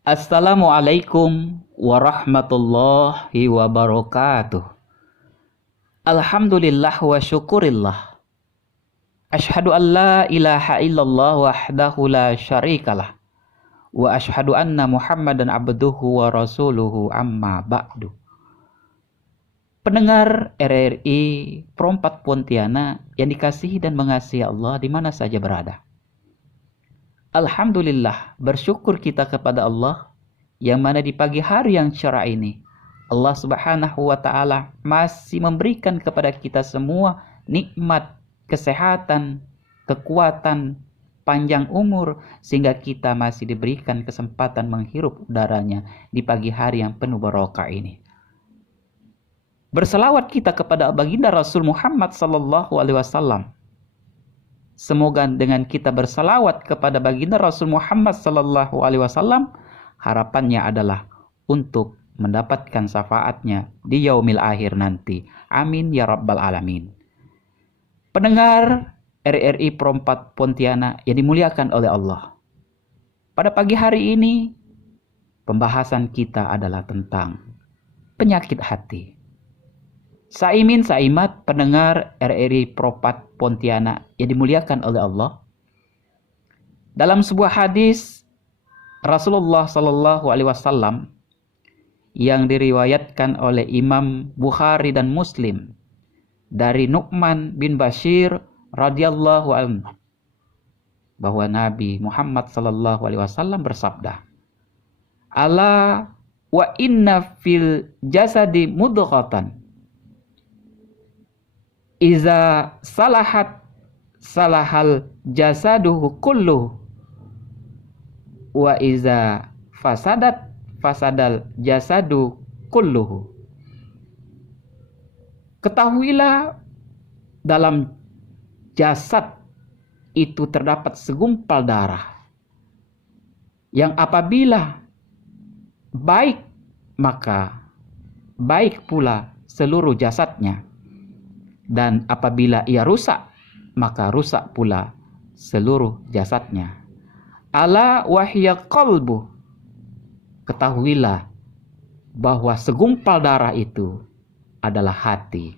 Assalamualaikum warahmatullahi wabarakatuh. Alhamdulillah wa syukurillah. Ashhadu an la ilaha illallah wahdahu la syarikalah. Wa ashhadu anna Muhammadan abduhu wa rasuluhu amma ba'du. Pendengar RRI Perompak Pontianak yang dikasihi dan mengasihi Allah di mana saja berada. Alhamdulillah, bersyukur kita kepada Allah yang mana di pagi hari yang cerah ini Allah Subhanahu wa taala masih memberikan kepada kita semua nikmat kesehatan, kekuatan, panjang umur sehingga kita masih diberikan kesempatan menghirup udaranya di pagi hari yang penuh barokah ini. Berselawat kita kepada baginda Rasul Muhammad sallallahu alaihi wasallam. Semoga dengan kita bersalawat kepada baginda Rasul Muhammad sallallahu alaihi wasallam, harapannya adalah untuk mendapatkan syafaatnya di yaumil akhir nanti. Amin ya rabbal alamin. Pendengar RRI Perompak Pontianak yang dimuliakan oleh Allah. Pada pagi hari ini pembahasan kita adalah tentang penyakit hati. Saimin saimat pendengar RRI Perompak Pontianak yang dimuliakan oleh Allah. Dalam sebuah hadis Rasulullah Sallallahu Alaihi Wasallam yang diriwayatkan oleh Imam Bukhari dan Muslim dari Nu'man bin Bashir radhiyallahu anhu bahwa Nabi Muhammad Sallallahu Alaihi Wasallam bersabda, "Ala wa inna fil jasadi mudghatan iza salahat salahal jasaduhu kulluh wa iza fasadat fasadal jasadu kulluhu." Ketahuilah dalam jasad itu terdapat segumpal darah yang apabila baik maka baik pula seluruh jasadnya, dan apabila ia rusak maka rusak pula seluruh jasadnya. Ala wahya qalbu, ketahuilah bahwa segumpal darah itu adalah hati.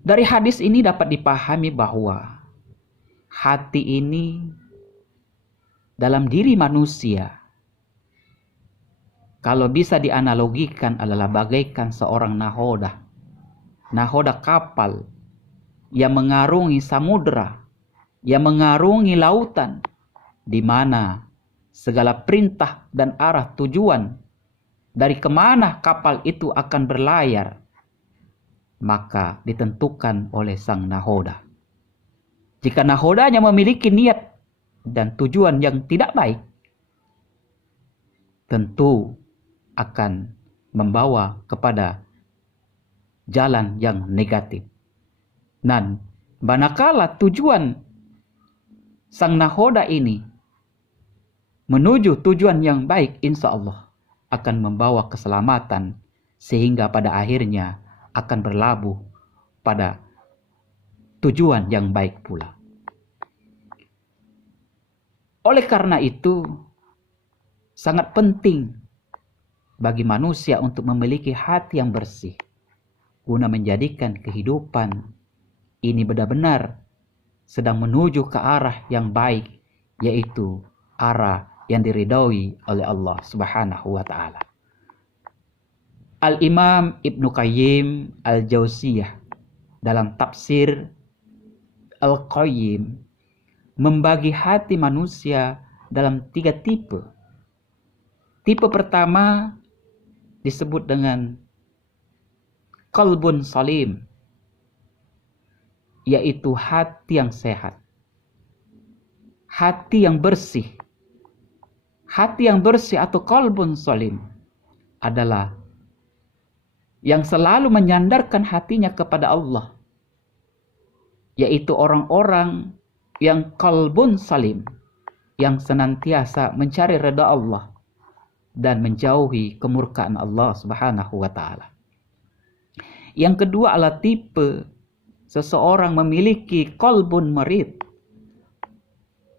Dari hadis ini dapat dipahami bahwa hati ini dalam diri manusia kalau bisa dianalogikan adalah bagaikan seorang nahoda kapal yang mengarungi samudera, yang mengarungi lautan, di mana segala perintah dan arah tujuan dari kemana kapal itu akan berlayar maka ditentukan oleh sang nahoda. Jika nahodanya memiliki niat dan tujuan yang tidak baik, tentu akan membawa kepada jalan yang negatif. Dan manakala tujuan sang nahoda ini menuju tujuan yang baik, insya Allah akan membawa keselamatan sehingga pada akhirnya akan berlabuh pada tujuan yang baik pula. Oleh karena itu sangat penting bagi manusia untuk memiliki hati yang bersih guna menjadikan kehidupan ini benar-benar sedang menuju ke arah yang baik, yaitu arah yang diridhoi oleh Allah Subhanahu wa taala. Al-Imam Ibnu Qayyim Al-Jauziyah dalam tafsir Al-Qayyim membagi hati manusia dalam 3 tipe. Tipe pertama disebut dengan qalbun salim, yaitu hati yang sehat, hati yang bersih. Hati yang bersih atau qalbun salim adalah yang selalu menyandarkan hatinya kepada Allah, yaitu orang-orang yang qalbun salim, yang senantiasa mencari redha Allah dan menjauhi kemurkaan Allah Subhanahu wa taala. Yang kedua adalah tipe seseorang memiliki qalbun marid,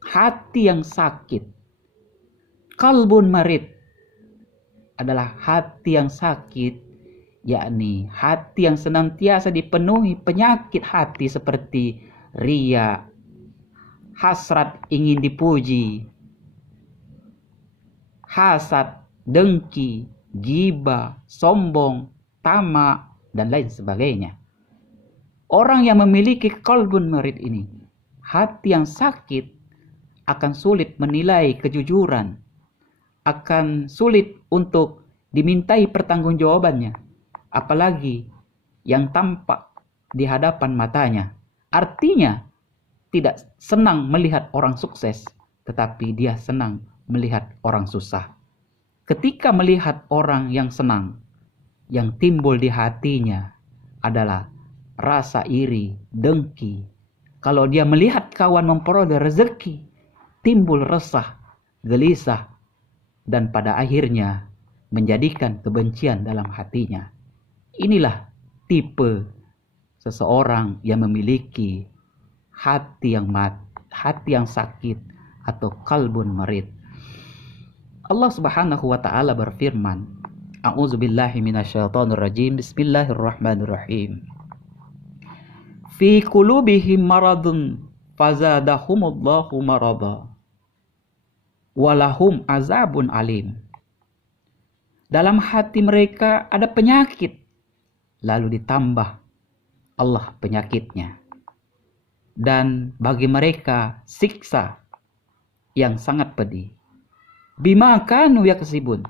hati yang sakit, Qalbun marid adalah hati yang sakit, yakni hati yang senantiasa dipenuhi penyakit hati seperti riya, hasrat ingin dipuji, hasad, dengki, ghibah, sombong, tamak, dan lain sebagainya. Orang yang memiliki qalbun marid ini, hati yang sakit, akan sulit menilai kejujuran, akan sulit untuk dimintai pertanggungjawabannya, apalagi yang tampak di hadapan matanya. Artinya, tidak senang melihat orang sukses, tetapi dia senang melihat orang susah. Ketika melihat orang yang senang, yang timbul di hatinya adalah rasa iri, dengki. Kalau dia melihat kawan memperoleh rezeki, timbul resah, gelisah, dan pada akhirnya menjadikan kebencian dalam hatinya. Inilah tipe seseorang yang memiliki hati yang sakit atau qalbun marid. Allah Subhanahu wa taala berfirman, A'udzubillahi minasyaitonirrajim. Bismillahirrahmanirrahim. Fi qulubihim maradun fazadahumullahu marada walahum azabun alim. Dalam hati mereka ada penyakit, lalu ditambah Allah penyakitnya. Dan bagi mereka siksa yang sangat pedih. Bima kanu yaksibun,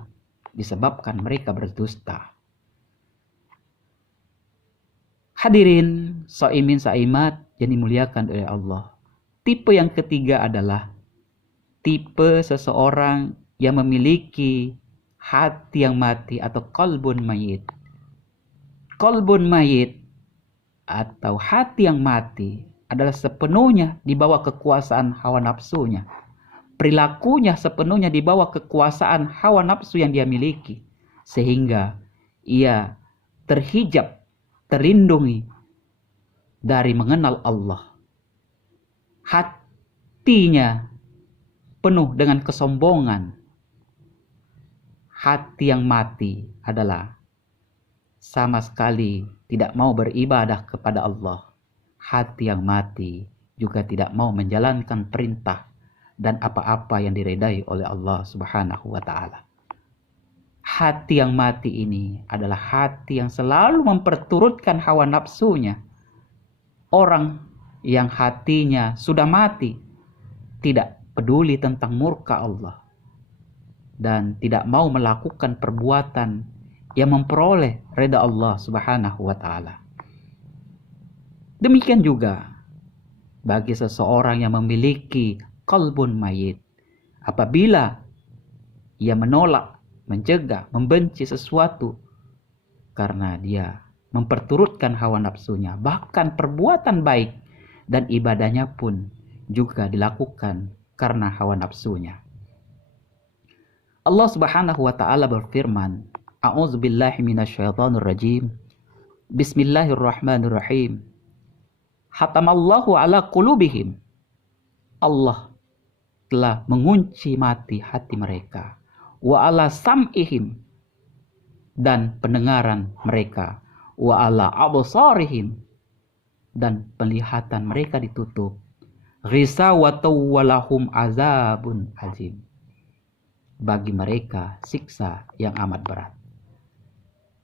disebabkan mereka berdusta. Hadirin shaimin saimat yang dimuliakan oleh Allah. Tipe yang ketiga adalah tipe seseorang yang memiliki hati yang mati atau qalbun mayit. Qalbun mayit atau hati yang mati adalah sepenuhnya di bawah kekuasaan hawa nafsunya. Perilakunya sepenuhnya di bawah kekuasaan hawa nafsu yang dia miliki. Sehingga ia terhijab, terlindungi dari mengenal Allah. Hatinya penuh dengan kesombongan. Hati yang mati adalah sama sekali tidak mau beribadah kepada Allah. Hati yang mati juga tidak mau menjalankan perintah dan apa-apa yang diredai oleh Allah Subhanahu wa taala. Hati yang mati ini adalah hati yang selalu memperturutkan hawa nafsunya. Orang yang hatinya sudah mati tidak peduli tentang murka Allah dan tidak mau melakukan perbuatan yang memperoleh reda Allah Subhanahu wa taala. Demikian juga bagi seseorang yang memiliki qalbun mayit, apabila ia menolak, mencegah, membenci sesuatu karena dia memperturutkan hawa nafsunya, bahkan perbuatan baik dan ibadahnya pun juga dilakukan karena hawa nafsunya. Allah Subhanahu wa taala berfirman, A'udzubillahi minasyaitonirrajim. Bismillahirrahmanirrahim. Hatamallahu ala qulubihim. Allah telah mengunci mati hati mereka. Wa ala sam'ihim, dan pendengaran mereka. Wa ala absarihim, dan penglihatan mereka ditutup. Ghisawatu walahum azabun azim. Bagi mereka siksa yang amat berat.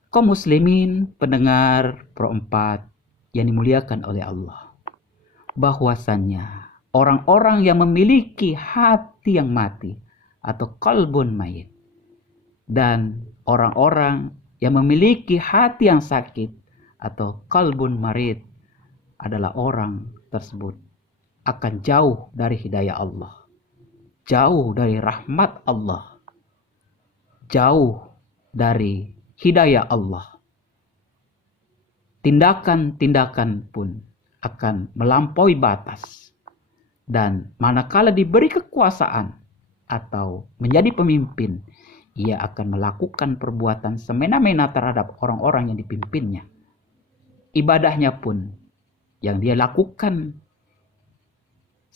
Kaum muslimin pendengar Pro 4 yang dimuliakan oleh Allah, bahwasannya orang-orang yang memiliki hati yang mati atau qalbun mayit dan orang-orang yang memiliki hati yang sakit atau qalbun marid adalah orang tersebut akan jauh dari hidayah Allah, jauh dari rahmat Allah, jauh dari hidayah Allah. Tindakan-tindakan pun akan melampaui batas. Dan manakala diberi kekuasaan atau menjadi pemimpin, ia akan melakukan perbuatan semena-mena terhadap orang-orang yang dipimpinnya. Ibadahnya pun yang dia lakukan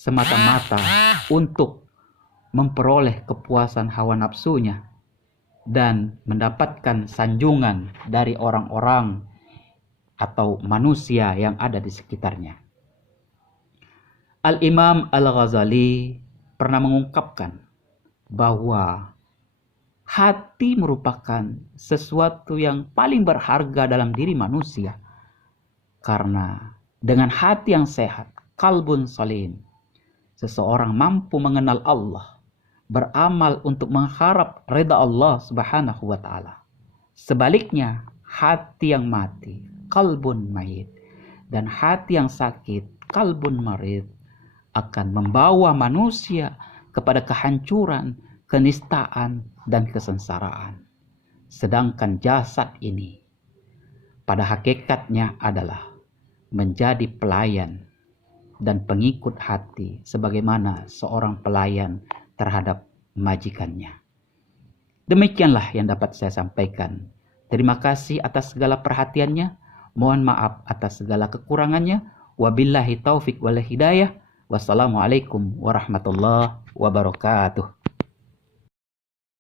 semata-mata untuk memperoleh kepuasan hawa nafsunya dan mendapatkan sanjungan dari orang-orang atau manusia yang ada di sekitarnya. Al-Imam Al-Ghazali pernah mengungkapkan bahwa hati merupakan sesuatu yang paling berharga dalam diri manusia. Karena dengan hati yang sehat, qalbun salim, seseorang mampu mengenal Allah, beramal untuk mengharap ridha Allah Subhanahu wa taala. Sebaliknya, hati yang mati, qalbun mayit, dan hati yang sakit, qalbun marid, akan membawa manusia kepada kehancuran, kenistaan, dan kesengsaraan. Sedangkan jasad ini pada hakikatnya adalah menjadi pelayan dan pengikut hati sebagaimana seorang pelayan terhadap majikannya. Demikianlah yang dapat saya sampaikan. Terima kasih atas segala perhatiannya. Mohon maaf atas segala kekurangannya. Wabillahi taufik wal hidayah. Wassalamualaikum warahmatullahi wabarakatuh.